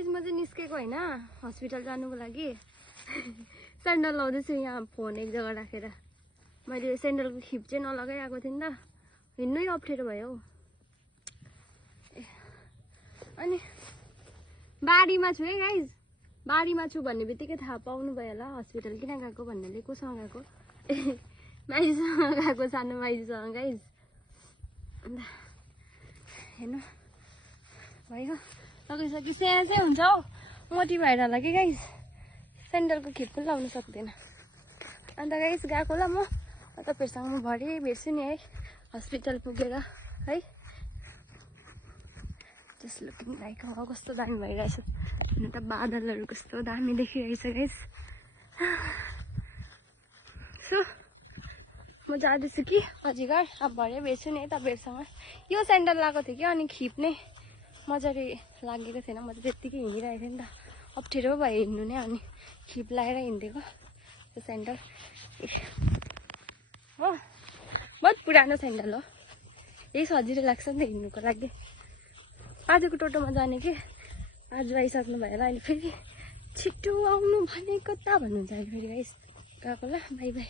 Guys म चाहिँ निस्केको हैन हस्पिटल जानुको लागि स्यान्डल लाउँदैछु यहाँ फोन एक जग्गा राखेर मैले स्यान्डलको खिप चाहिँ नलगाइ आएको थिएँ नि त हिँड्नै अप्ठ्यारो भयो अनि बारीमा छु है गाइस बारीमा छु भन्ने बित्तिकै थाहा पाउनु भयो होला हस्पिटल किन गएको भन्नेले कोसँग गएको माइजूसँग गएको सानो माइजूसँग गाइस अन्त हेर्नु भयो लगिसकि स्याहार चाहिँ हुन्छ हौ मोटी भएर होला कि गाइस स्यान्डलको खिप पनि लाउनु सक्दैन अन्त गाइस गएको ल म तपाईहरुसँग म भरे भेट्छु नि है हस्पिटल पुगेर है जस्ट लुकिङ लाइक कस्तो दामी भइरहेछ हुन त बादलहरू कस्तो दामी देखिरहेछ गाइस सो म जाँदैछु कि अझिघर अब भरे भेट्छु नि है तपाईहरुसँग यो स्यान्डल लगाएको थिएँ कि अनि खिप नै मजाले लागेको थिएन म त त्यत्तिकै हिँडिरहेको थिएँ नि त अप्ठ्यारो भयो हिँड्नु नै अनि खिप लगाएर हिँडेको त्यो स्यान्डल हो बहुत पुरानो स्यान्डल हो यही सजिलो लाग्छ नि त हिँड्नुको लागि आजको टोटोमा जाने कि आज आइसक्नु भएर अहिले फेरि छिटो आउनु भनेको त भन्नुहुन्छ अहिले फेरि गाइस गएको ल बाई बाई।